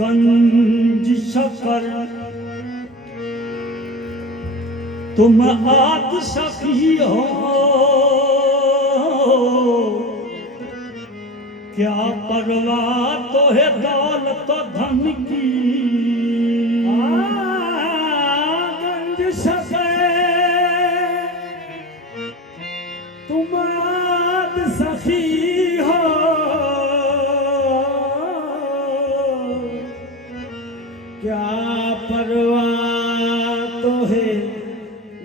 गंज शकर तुम आद सखी हो, क्या परवाह तो है दौलत धन की। गंज शकर तुम आद सखी हो, क्या परवाह तो है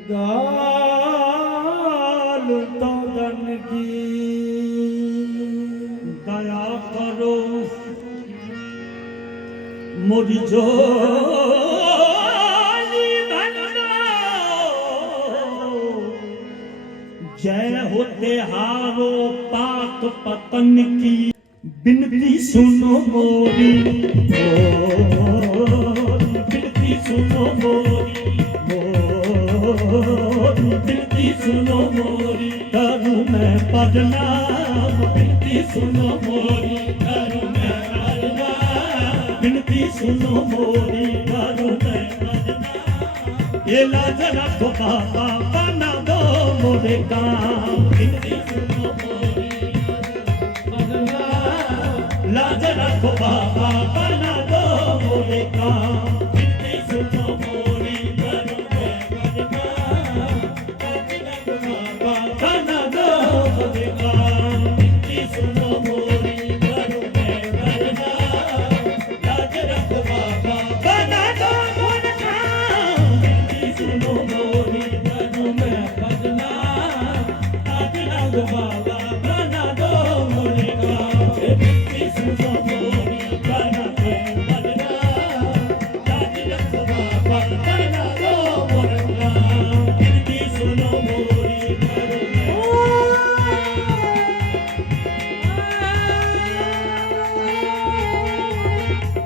गाल तो धन की। दया करो मुझ जोली धन्ना, जय होते हारो पाक पतन की। बिनती सुनो मोरी बिनती सुनो मोरी बिनती सुनो मोरी, करूं मैं बदनाम। बिनती सुनो मोरी करूं मैं बदनाम, बिनती सुनो मोरी करूं मैं बदनाम। ये लाज रखो बाबा बना दो मोरे काम। बिनती सुनो मोरी लाज रखो बाबा बना दो मोरे काम। बिनती सुनो मोरी करूं मैं बदनाम, बाबा बना दो मोरे काम। बिनती सुनो मोरी करूं मैं बदनाम, लाज रखो बाबा बना दो मोरे काम। बिनती सुनो मोरी करूं मैं बदनाम, लाज रखो बाबा बना दो मोरे काम। सुनो मोरी बना दो बदनाम, लाज रखो बाबा बना दो मोरे काम। बिनती सुनो मोरी करूं मैं,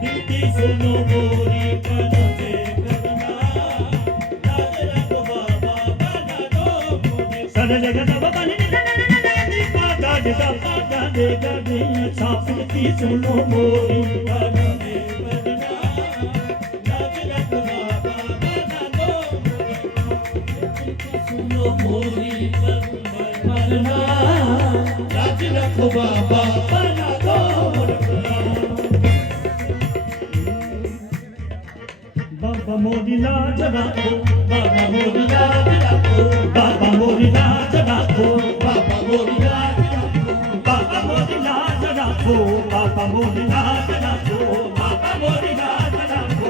बिनती सुनो मोरी करूं मैं बदनाम, लाज रखो बाबा बना दो मोरे। सन जगत बनी बिनती सुनो मोरी करूं मैं बदनाम, लाज रखो बाबा बना दो मोरे काम। सुनो मोरी करूं मैं बदनाम, लाज रखो बाबा बना दो मोरे काम। बाबा मोरी लाज रखो, बाबा मोरी लाज रखो, बाबा मोरी लाज रखो, बाबा मोरी लाज रखो, बाबा मोरी लाज रखो, बाबा मोरी लाज रखो, बाबा मोरी लाज रखो, बाबा मोरी लाज रखो,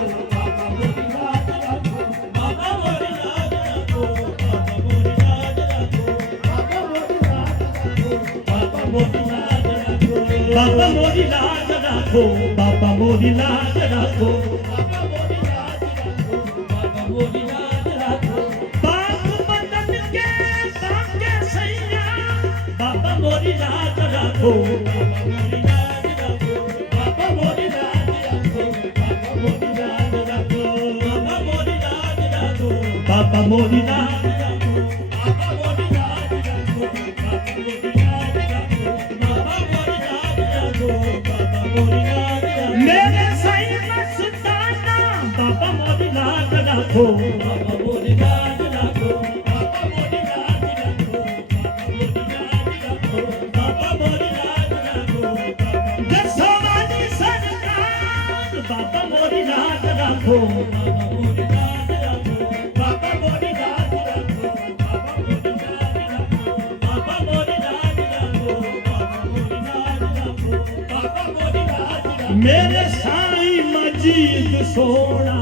बाबा मोरी लाज रखो, बाबा मोरी लाज रखो, बाबा मोरी लाज रखो, बाबा मोरी लाज रखो, बाबा मोरी लाज रखो, बाबा मोरी लाज रखो, बाबा मोरी लाज रखो, बाबा मोरी लाज रखो। बाप बदन के साके सैया, बाबा मोरी लाज रखो, बाबा मोरी लाज रखो, बाबा मोरी लाज रखो, बाबा मोरी लाज रखो, बाबा मोरी लाज रखो, बाबा मोरी लाज रखो, बाबा मोरी लाज रखो, बाबा मोरी लाज रखो, बाबा मोरी लाज रखो, बाबा मोरी लाज रखो। मेरे सही मस्ताना बाबा मोरी लाज रखो, बाबा मोरी लाज रखो, बाबा मोरी लाज रखो, बाबा मोरी लाज रखो, बाबा मोरी लाज रखो। जसवानी सरकार बाबा मोरी लाज रखो, बाबा मोरी लाज रखो, बाबा मोरी लाज रखो, बाबा मोरी लाज रखो, बाबा मोरी लाज रखो, बाबा मोरी लाज रखो, बाबा मोरी लाज रखो। मेरे साईं मजीद सोना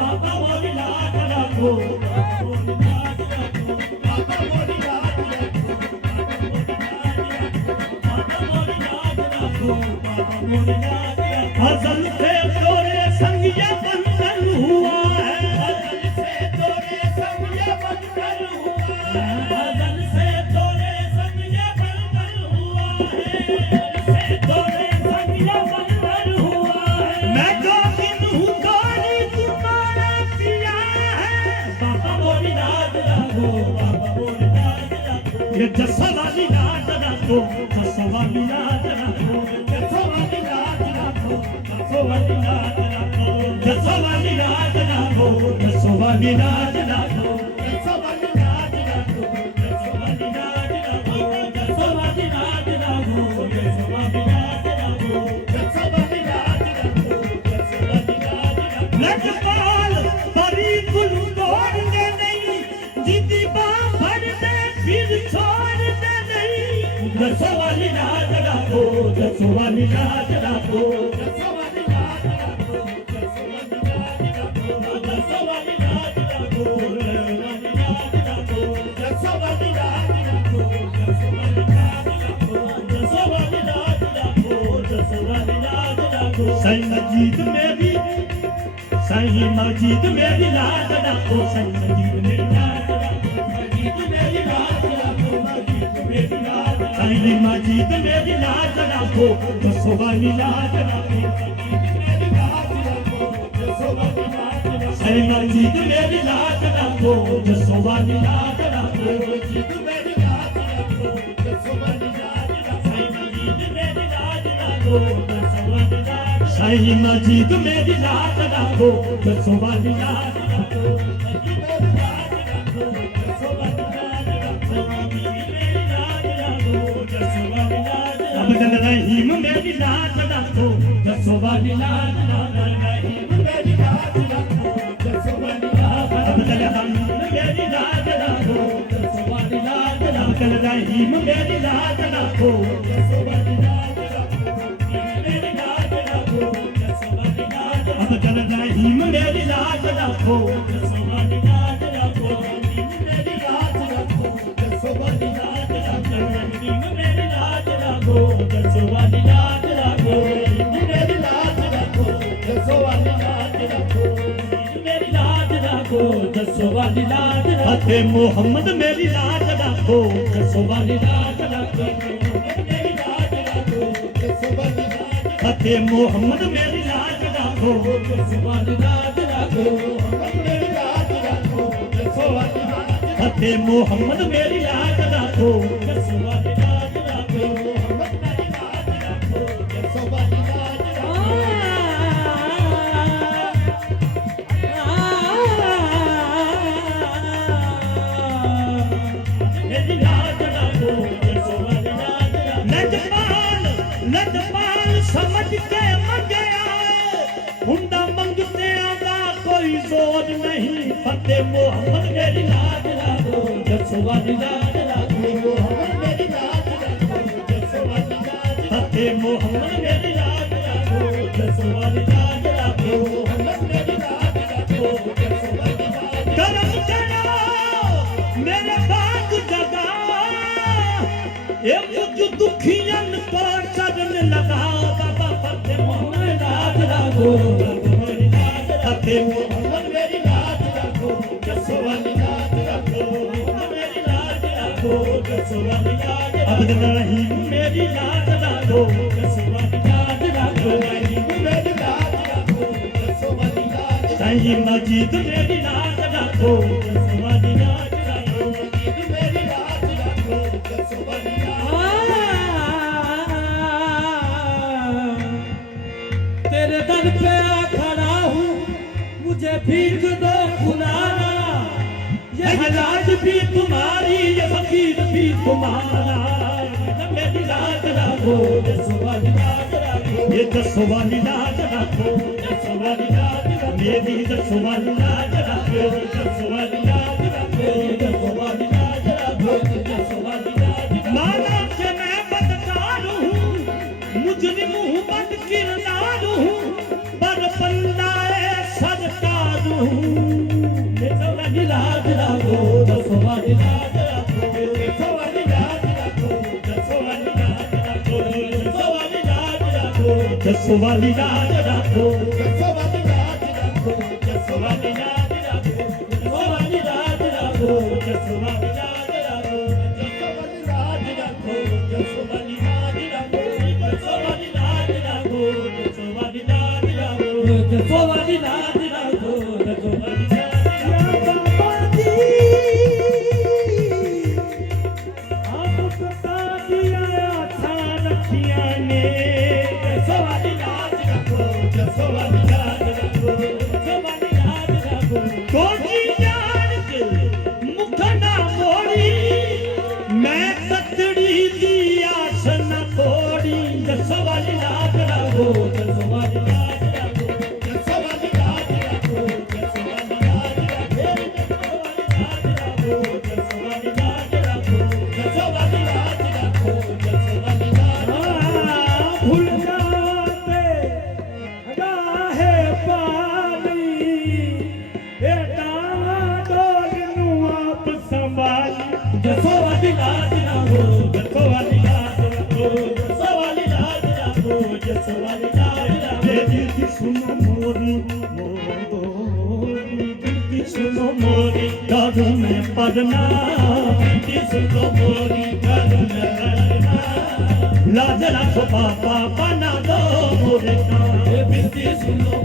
बाबा मोरी लाज रखो, बाबा मोरी लाज रखो, बाबा मोरी लाज रखो, बाबा मोरी लाज रखो, बाबा मोरी लाज रखो। फजल से तोरे संग ये बंधन हुआ है, फजल से तोरे संग ये बंधन हुआ है, फजल से तोरे संग ये बंधन हुआ है, फजल से तोरे संग ये बंधन हुआ है। मैं जो दिन हूँ ये जसो वाली लाज रखो, जसो वाली लाज रखो, जसो वाली लाज रखो, जसो वाली लाज रखो, जसो वाली लाज रखो, जसो वाली लाज रखो, जसो वाली लाज रखो, जसो वाली लाज रखो, जसो वाली लाज रखो, जसो वाली लाज रखो, जसो वाली लाज रखो, जसो वाली लाज रखो। लजपाल बड़ी गुल तोड़ने नहीं, जिद्दी बाँ भरने फिर छोड़ने नहीं। जसो वाली लाज रखो, जसो वाली लाज रखो, जसो वाली लाज रखो, जसो वाली लाज रखो, जसो वाली लाज रखो, जसो वाली लाज रखो, जसो वाली लाज रखो, जसो वाली लाज रखो, जसो वाली लाज रखो। साईं मजीद मेरी, साईं मजीद मेरी लाज रखो, साईं मजीद मेरी लाज रखो, मजीद मेरी लाज रखो, मजीद मेरी लाज, साईं मजीद मेरी लाज रखो, जसो वाली लाज रखो, मजीद मेरी लाज रखो, जसो वाली लाज रखो, साईं मजीद मेरी लाज रखो, जसो वाली लाज रखो, मजीद मेरी लाज रखो, जसो वाली लाज रखो, साईं मजीद मेरी लाज रखो, जसो वाली लाज, साईं मजीद मेरी लाज रखो, जसो वाली लाज रखो, मजीद मेरी लाज रखो, जसो वाली लाज रखो, मजीद मेरी लाज रखो, जसो वाली लाज रखो। अब्दुल रहीम मेरी लाज रखो, जसो वाली लाज रखो, रहीम मेरी लाज रखो, जसो वाली लाज रखो, अब्दुल हमीद मेरी लाज रखो, जसो वाली लाज रखो, अब्दुल रहीम मेरी लाज रखो, जसो वाली लाज रखो, मेरी लाज रखो, जसो वाली लाज रखो, अब्दुल रहीम मेरी लाज रखो, जसो वाली लाज रखो, मेरी लाज रखो, जसो वाली लाज रखो, मेरी लाज रखो, जसो वाली लाज रखो, मेरी लाज रखो, जसो वाली लाज रखो, मेरी लाज रखो, जसो वाली लाज रखो। फतेह मोहम्मद मेरी लाज रखो, जसो वाली लाज रखो, मेरी लाज रखो, जसो वाली लाज, फतेह मोहम्मद मेरी लाज रखो, जसो वाली लाज रखो, मेरी लाज रखो, जसो वाली लाज, फतेह मोहम्मद मेरी लाज रखो, जसो वाली लाज रखो, मेरी लाज रखो, जसो वाली लाज रखो, मेरी लाज रखो, जसो वाली लाज रखो। लजपाल लजपाल समझ के मंगया, हुंदा मंगतियां दा कोई जोर नहीं। फतेह मोहम्मद मेरी लाज रखो, जसो वाली लाज रखो, मोहम्मद मेरी लाज रखो, जसो वाली लाज, फतेह मोहम्मद मेरी लाज रखो, जसो वाली लाज रखो, मोहम्मद मेरी लाज रखो, जसो वाली लाज। करम करो मेरे बाग जगा, ये मुझ दुखियन को चरण लगा। बाबा फतेह मोहम्मद लाज रखो, फतेह मोहम्मद मेरी लाज रखो, जसो वाली लाज रखो, मेरी लाज रखो, जसो वाली लाज। अब्दुल रहीम मेरी लाज रखो, जसो वाली लाज रखो, रहीम मेरी लाज रखो, जसो वाली लाज। साईं मजीद मेरी लाज रखो, जसो वाली लाज रखो, मजीद मेरी लाज रखो, जसो वाली लाज। तेरे दर पे आ खड़ा हूँ, मुझे भीख दो खुदारा। ये हलाज भी तुम्हारी, ये फकीर भी तुम्हारा। मेरी लाज रखो, जसो वाली लाज रखो, ये जसो वाली लाज रखो, जसो वाली लाज रखो, मेरी जसो वाली लाज रखो, जसो वाली लाज रखो, जसो वाली लाज रखो, जसो वाली लाज रखो। माना कि मैं बदकार हूँ, मुजरिम हूँ, बद किरदार हूँ, पर बंदाए सरकार हूँ। जसो वाली लाज रखो, जसो वाली लाज रखो, जसो वाली लाज रखो, जसो वाली लाज रखो, जसो वाली लाज रखो, जसो वाली लाज रखो, जसो वाली लाज रखो, जसो वाली लाज रखो, जसो वाली लाज रखो, जसो वाली लाज रखो, जसो वाली लाज रखो, जसो वाली लाज रखो, जसो वाली लाज रखो, जसो वाली लाज रखो, जसो वाली लाज रखो, जसो वाली लाज। जसो वाली लाज रखो जसो वाली लाज रखो जसो वाली लाज रखो जसो वाली लाज रखो दिल की सुनो मोरी मोरी दिल की सुनो मोरी करूँ मैं पढ़ना दिल की सुनो मोरी करूँ मैं पढ़ना लाज रखो पापा बना दो मोरे का बिनती सुनो